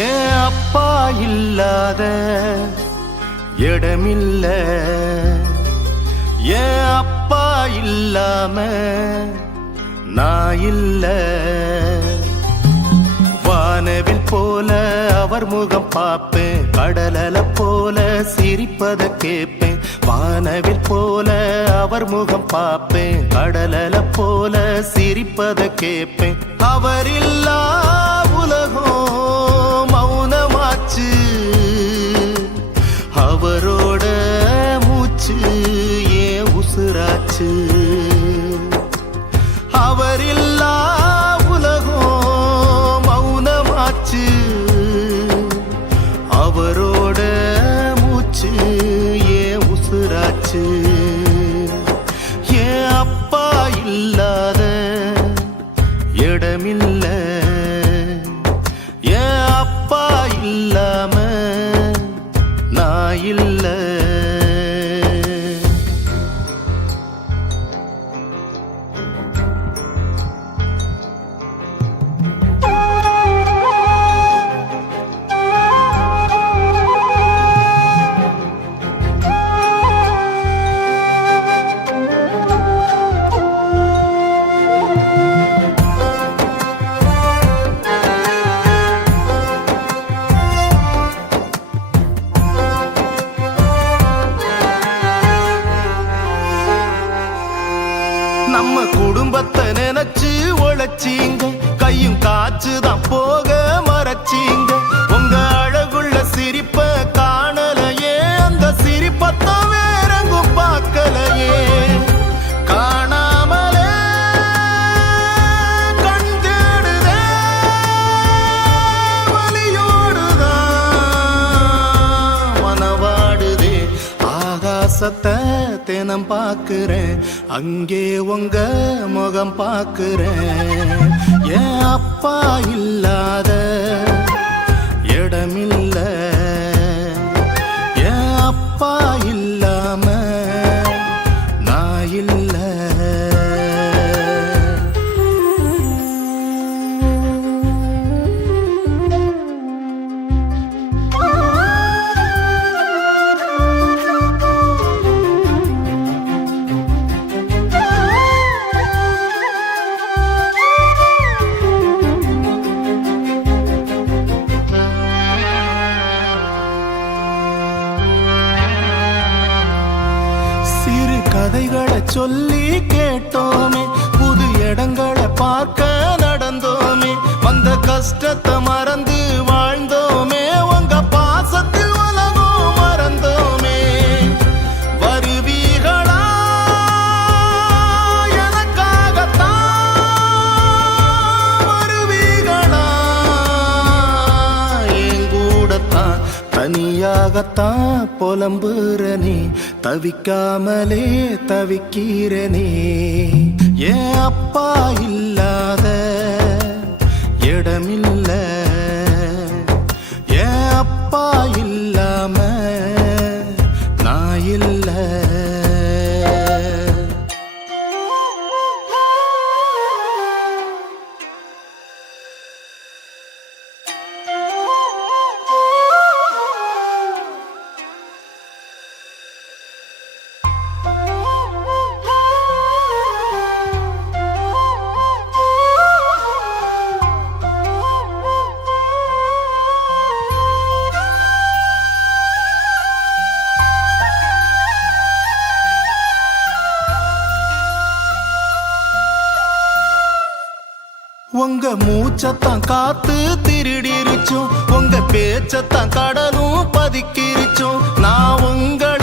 ஏன் அப்பா இல்லாத இடமில்ல, ஏன் அப்பா இல்லாம நான் இல்ல. வானவில் போல அவர் முகம் பார்ப்பேன், கடலல போல சிரிப்பத கேட்பேன். வானவில் போல அவர் முகம் பார்ப்பேன், கடலல போல சிரிப்பத கேட்பேன். அவர் இல்லா உலகம் மௌனமாச்சு, அவரோட மூச்சு ஏன் உசுராச்சு. அவர் இல்லா உலகம் மௌனமாச்சு, அவரோட மூச்சு ஏன் உசுராச்சு. ஏன் அப்பா இல்லாத இடமில்ல, ஏன் அப்பா இல்லாம நான் இல்ல. நம்ம குடும்பத்தை நினைச்சு உழைச்சீங்க, கையும் காச்சுதான் போக மறைச்சீங்க. உங்க அழகுள்ள சிரிப்ப காணலையே, அந்த சிரிப்பத்தான் வேறெங்கும் பார்க்கலையே. காணாமலே கண் தேடுதே, வலியோடுதான் மனவாடுதே. ஆகாசத்தை தினம் பார்க்கிறேன், அங்கே உங்க முகம் பார்க்கிறேன். ஏன் அப்பா இல்லாத இடமில்ல, ஏன் அப்பா இல்லாம நான் இல்ல. கதைகளை சொல்லி கேட்டோமே, புது இடங்களை பார்க்க நடந்தோமே. வந்த கஷ்டத்தை மறந்து வாழ்ந்தோமே, உங்க பாசத்தில் உலகம் மறந்தோமே. வருவீகளா எனக்காகத்தான், வருவீகளா என் கூடத்தான். தனியாகத்தான் புலம்புறனே, தவிக்காமலே தவிக்கிறனே. ஏன் அப்பா இல்லாத இடமில்ல, ஏன் அப்பா இல்லாம நான் இல்ல. உங்க மூச்சத்தான் காத்து திருடிருச்சோம், உங்க பேச்சத்தான் கடலும் பதுக்கிருச்சோம். நான் உங்களை